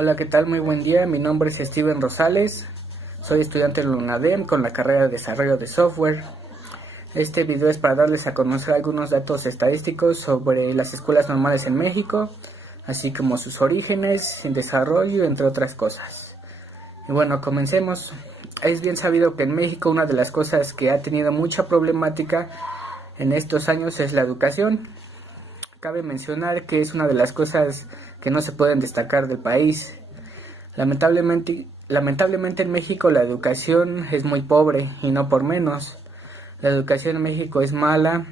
Hola, ¿qué tal? Muy buen día. Mi nombre es Steven Rosales. Soy estudiante en la UNADEM con la carrera de Desarrollo de Software. Este video es para darles a conocer algunos datos estadísticos sobre las escuelas normales en México, así como sus orígenes, desarrollo, entre otras cosas. Y bueno, comencemos. Es bien sabido que en México una de las cosas que ha tenido mucha problemática en estos años es la educación. Cabe mencionar que es una de las cosas que no se pueden destacar del país. Lamentablemente en México la educación es muy pobre y no por menos. La educación en México es mala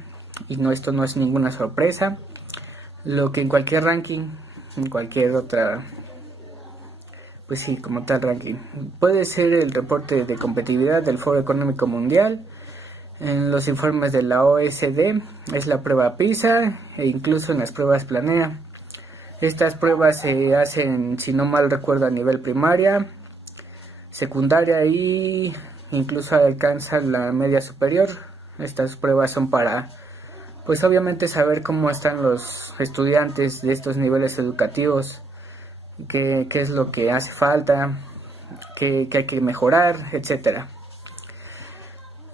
y esto no es ninguna sorpresa. Lo que en cualquier ranking, en cualquier otra, pues sí, como tal ranking, puede ser el reporte de competitividad del Foro Económico Mundial, en los informes de la OECD, es la prueba PISA e incluso en las pruebas Planea. Estas pruebas se hacen, si no mal recuerdo, a nivel primaria, secundaria y incluso alcanzan la media superior. Estas pruebas son para, pues obviamente, saber cómo están los estudiantes de estos niveles educativos, qué es lo que hace falta, qué hay que mejorar, etcétera.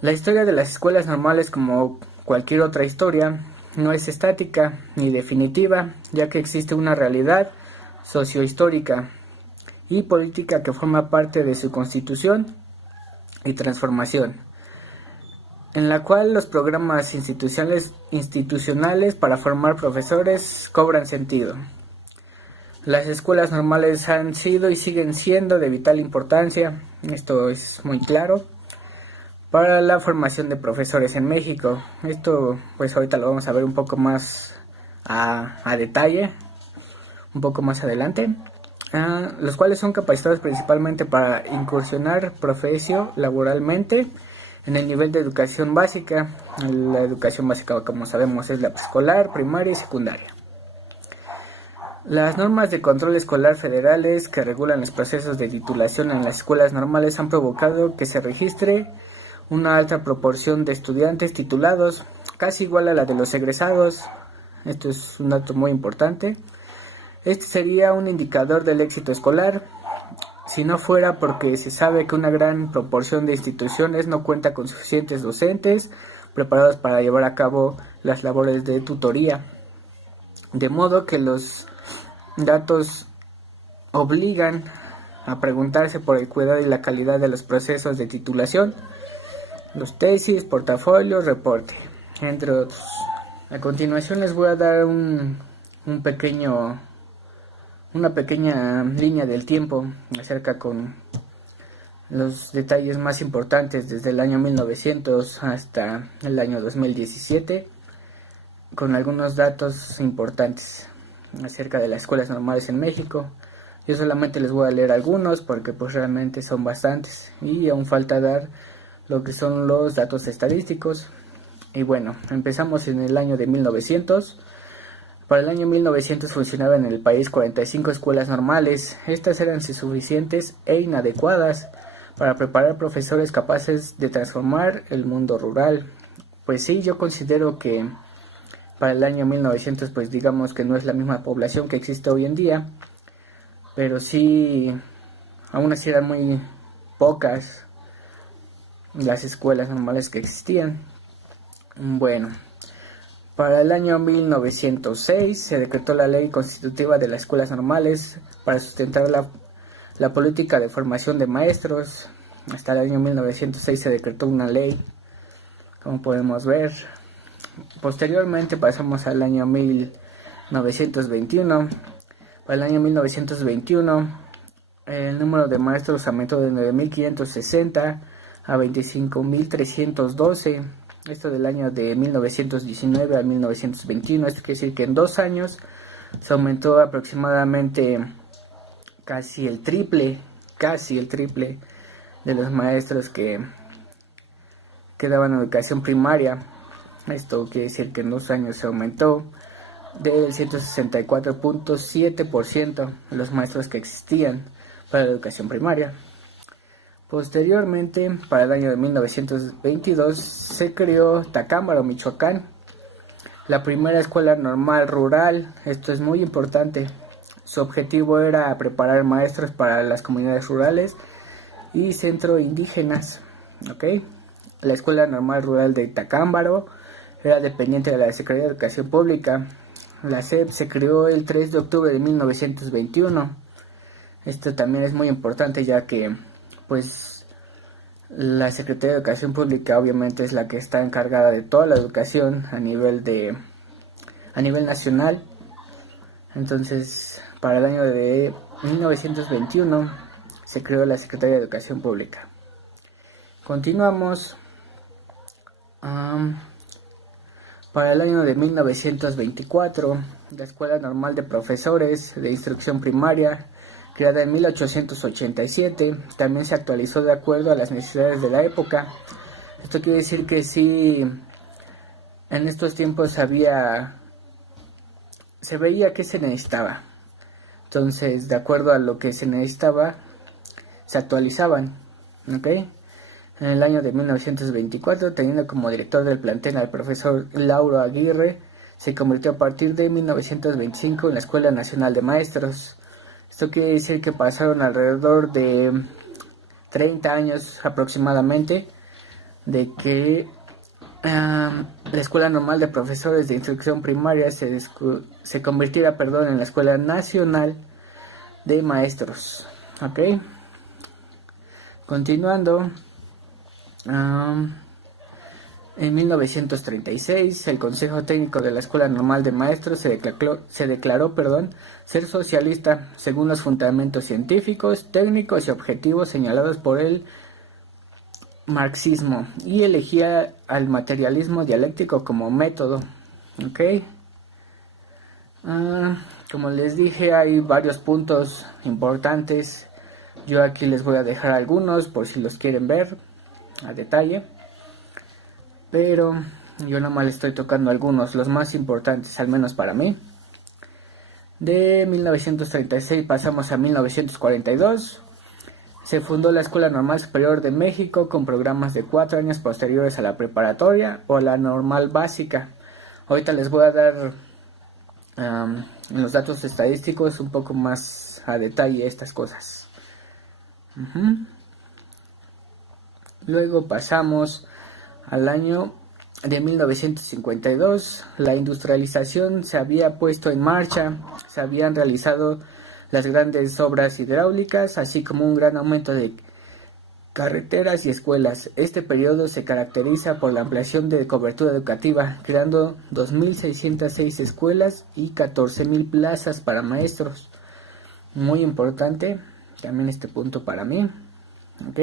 La historia de las escuelas normales, como cualquier otra historia, no es estática ni definitiva, ya que existe una realidad sociohistórica y política que forma parte de su constitución y transformación, en la cual los programas institucionales para formar profesores cobran sentido. Las escuelas normales han sido y siguen siendo de vital importancia, esto es muy claro, para la formación de profesores en México. Esto pues ahorita lo vamos a ver un poco más a detalle, un poco más adelante. Los cuales son capacitados principalmente para incursionar laboralmente en el nivel de educación básica. La educación básica, como sabemos, es la escolar, primaria y secundaria. Las normas de control escolar federales que regulan los procesos de titulación en las escuelas normales han provocado que se registre una alta proporción de estudiantes titulados, casi igual a la de los egresados. Esto es un dato muy importante. Este sería un indicador del éxito escolar, si no fuera porque se sabe que una gran proporción de instituciones no cuenta con suficientes docentes preparados para llevar a cabo las labores de tutoría. De modo que los datos obligan a preguntarse por el cuidado y la calidad de los procesos de titulación, los tesis, portafolios, reporte, entre otros. A continuación les voy a dar una pequeña línea del tiempo acerca con los detalles más importantes desde el año 1900 hasta el año 2017, con algunos datos importantes acerca de las escuelas normales en México. Yo solamente les voy a leer algunos porque pues realmente son bastantes y aún falta dar lo que son los datos estadísticos. Y bueno, empezamos en el año de 1900. Para el año 1900 funcionaban en el país 45 escuelas normales. Estas eran insuficientes e inadecuadas para preparar profesores capaces de transformar el mundo rural. Pues sí, yo considero que para el año 1900 pues digamos que no es la misma población que existe hoy en día, pero sí, aún así eran muy pocas las escuelas normales que existían. Bueno, para el año 1906 se decretó la Ley Constitutiva de las Escuelas Normales para sustentar la política de formación de maestros. Hasta el año 1906 se decretó una ley, como podemos ver. Posteriormente pasamos al año 1921. Para el año 1921 el número de maestros aumentó de 9.560 a 25.312. Esto del año de 1919 a 1921. Esto quiere decir que en 2 años se aumentó aproximadamente casi el triple de los maestros que daban educación primaria. Esto quiere decir que en 2 años se aumentó del 164.7% los maestros que existían para la educación primaria. Posteriormente, para el año de 1922, se creó Tacámbaro, Michoacán, la primera escuela normal rural. Esto es muy importante. Su objetivo era preparar maestros para las comunidades rurales y centro indígenas. ¿Okay? La Escuela Normal Rural de Tacámbaro era dependiente de la Secretaría de Educación Pública. La SEP se creó el 3 de octubre de 1921. Esto también es muy importante, ya que pues la Secretaría de Educación Pública obviamente es la que está encargada de toda la educación a nivel nacional. Entonces, para el año de 1921 se creó la Secretaría de Educación Pública. Continuamos. Para el año de 1924, la Escuela Normal de Profesores de Instrucción Primaria, creada en 1887, también se actualizó de acuerdo a las necesidades de la época. Esto quiere decir que sí, en estos tiempos se veía que se necesitaba. Entonces, de acuerdo a lo que se necesitaba, se actualizaban. ¿Ok? En el año de 1924, teniendo como director del plantel al profesor Lauro Aguirre, se convirtió a partir de 1925 en la Escuela Nacional de Maestros. Esto quiere decir que pasaron alrededor de 30 años aproximadamente de que la Escuela Normal de Profesores de Instrucción Primaria se convirtiera en la Escuela Nacional de Maestros. ¿Ok? Continuando. En 1936, el Consejo Técnico de la Escuela Normal de Maestros se declaró ser socialista, según los fundamentos científicos, técnicos y objetivos señalados por el marxismo, y elegía al materialismo dialéctico como método. ¿Ok? Como les dije, hay varios puntos importantes. Yo aquí les voy a dejar algunos por si los quieren ver a detalle, pero yo nomás les estoy tocando algunos, los más importantes, al menos para mí. De 1936 pasamos a 1942. Se fundó la Escuela Normal Superior de México con programas de 4 años posteriores a la preparatoria o a la normal básica. Ahorita les voy a dar los datos estadísticos un poco más a detalle estas cosas. Luego pasamos al año de 1952. La industrialización se había puesto en marcha, se habían realizado las grandes obras hidráulicas, así como un gran aumento de carreteras y escuelas. Este periodo se caracteriza por la ampliación de cobertura educativa, creando 2.606 escuelas y 14.000 plazas para maestros. Muy importante también este punto para mí. ¿Ok?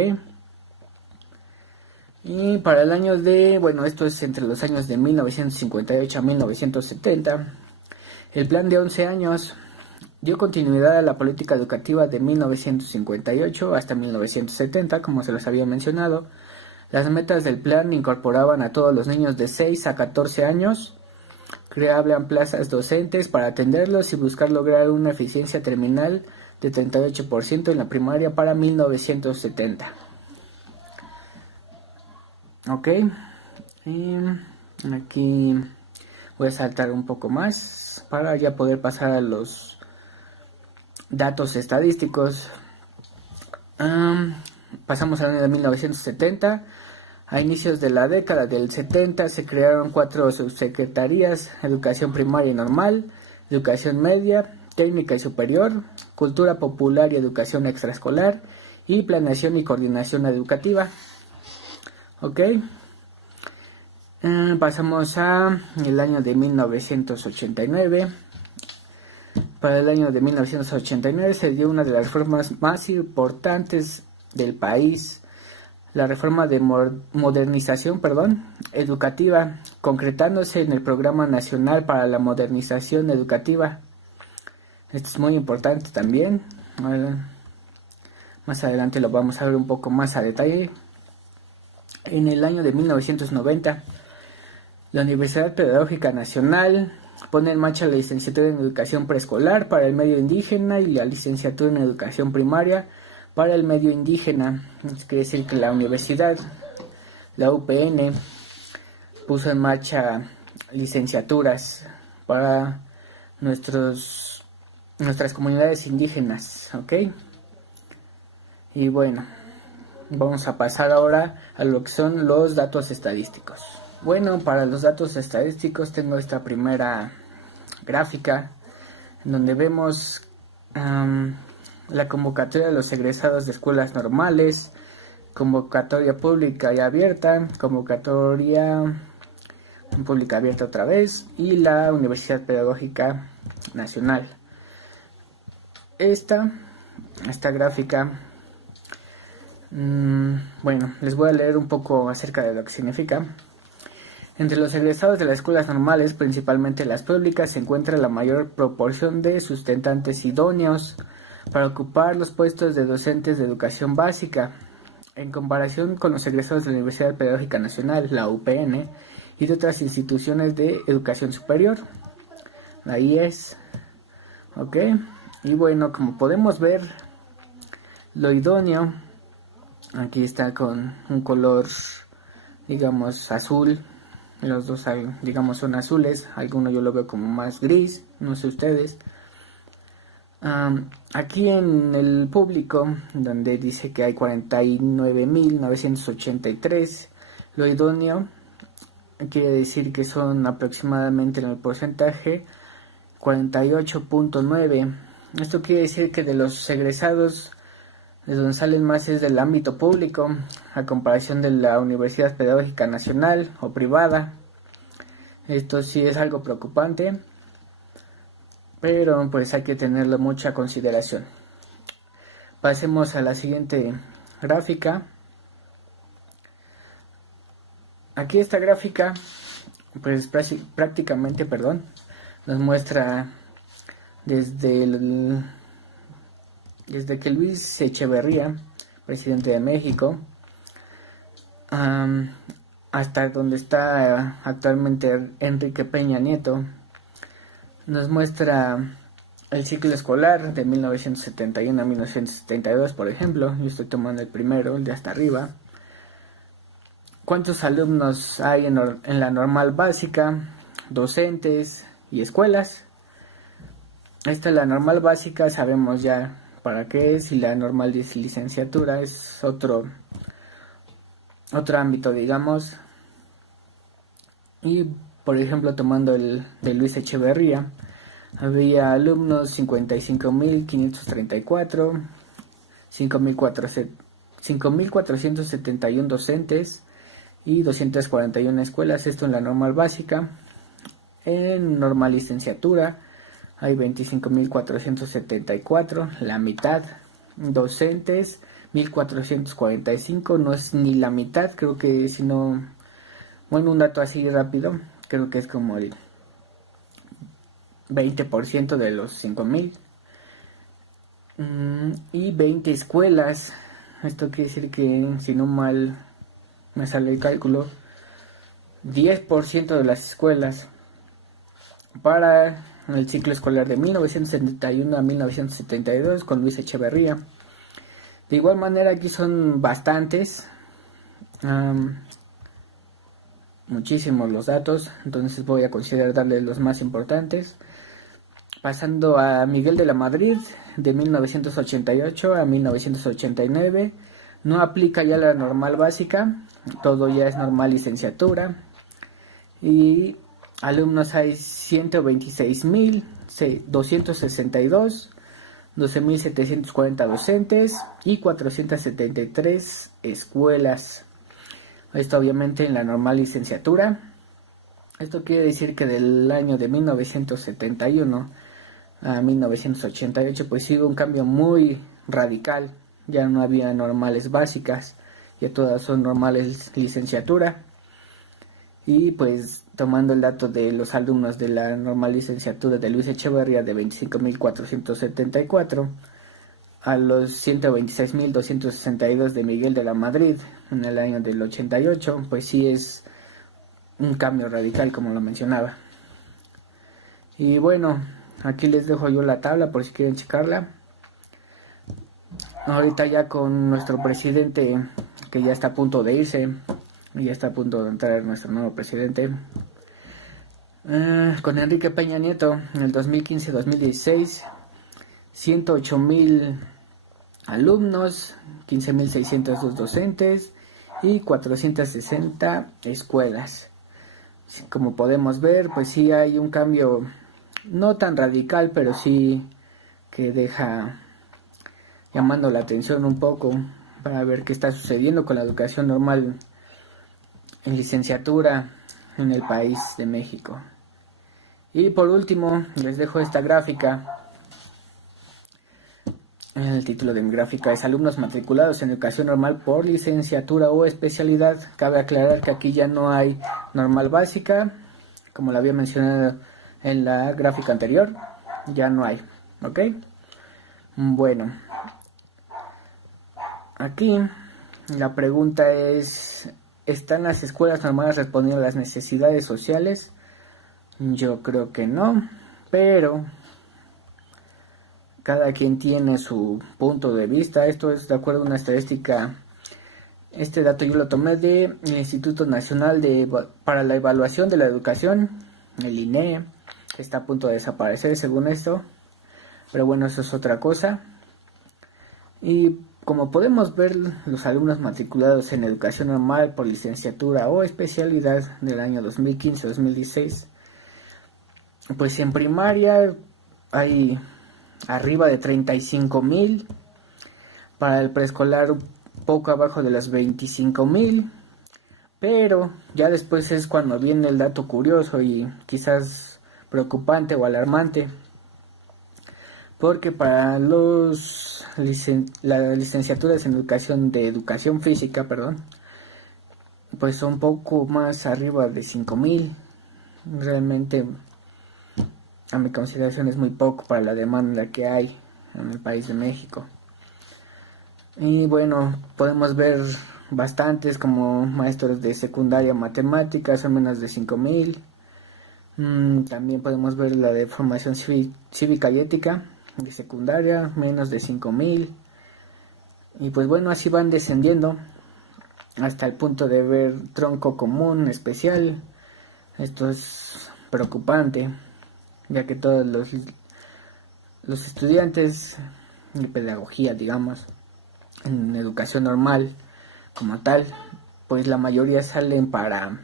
Y para el año esto es entre los años de 1958 a 1970, el plan de 11 años dio continuidad a la política educativa de 1958 hasta 1970, como se los había mencionado. Las metas del plan incorporaban a todos los niños de 6 a 14 años, creaban plazas docentes para atenderlos y buscar lograr una eficiencia terminal de 38% en la primaria para 1970. Ok, y aquí voy a saltar un poco más para ya poder pasar a los datos estadísticos. Pasamos al año de 1970. A inicios de la década del 70 se crearon 4 subsecretarías: Educación Primaria y Normal, Educación Media, Técnica y Superior, Cultura Popular y Educación Extraescolar, y Planeación y Coordinación Educativa. Ok, pasamos a el año de 1989. Para el año de 1989 se dio una de las reformas más importantes del país, la reforma de modernización educativa, concretándose en el Programa Nacional para la Modernización Educativa. Esto es muy importante también. Más adelante lo vamos a ver un poco más a detalle. En el año de 1990, la Universidad Pedagógica Nacional pone en marcha la licenciatura en Educación Preescolar para el medio indígena y la licenciatura en Educación Primaria para el medio indígena. Esto quiere decir que la universidad, la UPN, puso en marcha licenciaturas para nuestros nuestras comunidades indígenas, ¿ok? Y bueno, vamos a pasar ahora a lo que son los datos estadísticos. Bueno, para los datos estadísticos tengo esta primera gráfica en donde vemos la convocatoria de los egresados de escuelas normales, convocatoria pública y abierta, convocatoria pública abierta otra vez y la Universidad Pedagógica Nacional. Esta gráfica, bueno, les voy a leer un poco acerca de lo que significa. Entre los egresados de las escuelas normales, principalmente las públicas, se encuentra la mayor proporción de sustentantes idóneos para ocupar los puestos de docentes de educación básica, en comparación con los egresados de la Universidad Pedagógica Nacional, la UPN, y de otras instituciones de educación superior, la IES. ¿Ok? Y bueno, como podemos ver, lo idóneo, aquí está con un color, digamos, azul. Los dos, digamos, son azules. Alguno yo lo veo como más gris, no sé ustedes. Aquí en el público, donde dice que hay 49.983, lo idóneo quiere decir que son aproximadamente en el porcentaje 48.9. Esto quiere decir que de los egresados, de donde salen más es del ámbito público, a comparación de la Universidad Pedagógica Nacional o privada. Esto sí es algo preocupante, pero pues hay que tenerlo mucha consideración. Pasemos a la siguiente gráfica. Aquí esta gráfica, pues prácticamente, nos muestra desde que Luis Echeverría, presidente de México, hasta donde está actualmente Enrique Peña Nieto, nos muestra el ciclo escolar de 1971 a 1972, por ejemplo. Yo estoy tomando el primero, el de hasta arriba. ¿Cuántos alumnos hay en la normal básica, docentes y escuelas? Esta es la normal básica, sabemos ya para qué es, y la normal de licenciatura es otro ámbito, digamos. Y por ejemplo, tomando el de Luis Echeverría, había alumnos 55.534, 5.471 docentes y 241 escuelas, esto en la normal básica. En normal licenciatura hay 25.474, la mitad. Docentes 1.445, no es ni la mitad, creo que si no, bueno, un dato así rápido, creo que es como el 20% de los 5.000. Y 20 escuelas, esto quiere decir que, si no mal me sale el cálculo, 10% de las escuelas para el ciclo escolar de 1971 a 1972 con Luis Echeverría. De igual manera, aquí son bastantes, muchísimos los datos, entonces voy a considerar darles los más importantes. Pasando a Miguel de la Madrid, de 1988 a 1989, no aplica ya la normal básica, todo ya es normal licenciatura. Y alumnos hay 126.262, 12.740 docentes y 473 escuelas. Esto obviamente en la normal licenciatura. Esto quiere decir que del año de 1971 a 1988 pues sí hubo un cambio muy radical. Ya no había normales básicas, ya todas son normales licenciatura. Y pues tomando el dato de los alumnos de la normal licenciatura de Luis Echeverría de 25.474 a los 126.262 de Miguel de la Madrid en el año del 88, pues sí es un cambio radical, como lo mencionaba. Y bueno, aquí les dejo yo la tabla por si quieren checarla. Ahorita ya con nuestro presidente, que ya está a punto de irse, y ya está a punto de entrar nuestro nuevo presidente, con Enrique Peña Nieto en el 2015-2016, 108,000 alumnos, 15,602 docentes y 460 escuelas. Como podemos ver, pues sí hay un cambio no tan radical, pero sí que deja llamando la atención un poco para ver qué está sucediendo con la educación normal en licenciatura en el país de México. Y por último, les dejo esta gráfica. El título de mi gráfica es alumnos matriculados en educación normal por licenciatura o especialidad. Cabe aclarar que aquí ya no hay normal básica, como lo había mencionado en la gráfica anterior, ya no hay, ¿ok? Bueno, aquí la pregunta es, ¿están las escuelas normales respondiendo a las necesidades sociales? Yo creo que no, pero cada quien tiene su punto de vista. Esto es de acuerdo a una estadística. Este dato yo lo tomé del Instituto Nacional para la Evaluación de la Educación, el INEE, que está a punto de desaparecer según esto. Pero bueno, eso es otra cosa. Y como podemos ver, los alumnos matriculados en educación normal por licenciatura o especialidad del año 2015-2016, pues en primaria hay arriba de 35,000, para el preescolar poco abajo de las 25,000, pero ya después es cuando viene el dato curioso y quizás preocupante o alarmante, porque para las licenciaturas en educación física, pues son poco más arriba de 5,000. Realmente a mi consideración es muy poco para la demanda que hay en el país de México. Y bueno, podemos ver bastantes como maestros de secundaria matemáticas, son menos de 5,000. También podemos ver la de formación cívica y ética de secundaria, menos de 5,000. Y pues bueno, así van descendiendo hasta el punto de ver tronco común especial. Esto es preocupante, ya que todos los estudiantes de pedagogía, digamos, en educación normal como tal, pues la mayoría salen para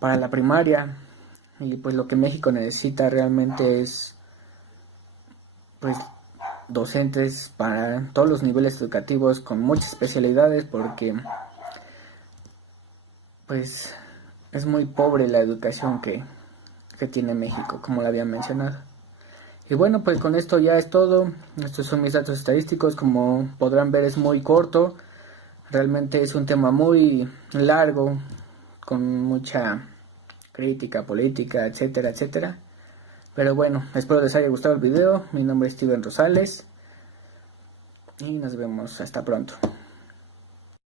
la primaria, y pues lo que México necesita realmente es pues docentes para todos los niveles educativos con muchas especialidades, porque pues es muy pobre la educación que tiene México, como lo había mencionado. Y bueno, pues con esto ya es todo. Estos son mis datos estadísticos. Como podrán ver, es muy corto. Realmente es un tema muy largo, con mucha crítica política, etcétera, etcétera. Pero bueno, espero les haya gustado el video. Mi nombre es Steven Rosales y nos vemos hasta pronto.